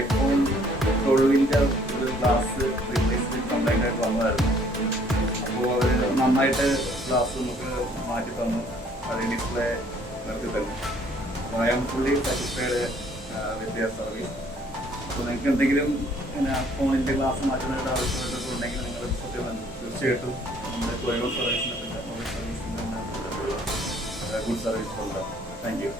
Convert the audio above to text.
iPhone 12-ന്റെ ഒരു glass replacement complaint ആയിട്ട് വന്നതായിരുന്നു. അപ്പോൾ അവർ നന്നായിട്ട് ഗ്ലാസ് നമുക്ക് മാറ്റി തന്നു, അത് ഡിസ്പ്ലേ നിർത്തി തന്നു. അപ്പോൾ I am fully satisfied with their service. അപ്പോൾ നിങ്ങൾക്ക് എന്തെങ്കിലും ഫോണിൻ്റെ ഗ്ലാസ് മാറ്റുന്നതിൻ്റെ ആവശ്യമായിട്ടൊക്കെ ഉണ്ടെങ്കിൽ നിങ്ങൾ തീർച്ചയായിട്ടും നമ്മുടെ Quilon സർവീസിനെ പറ്റി മൊബൈൽ സർവീസിൻ്റെ ഗുഡ് സർവീസ് ഉണ്ടാകും. Thank you.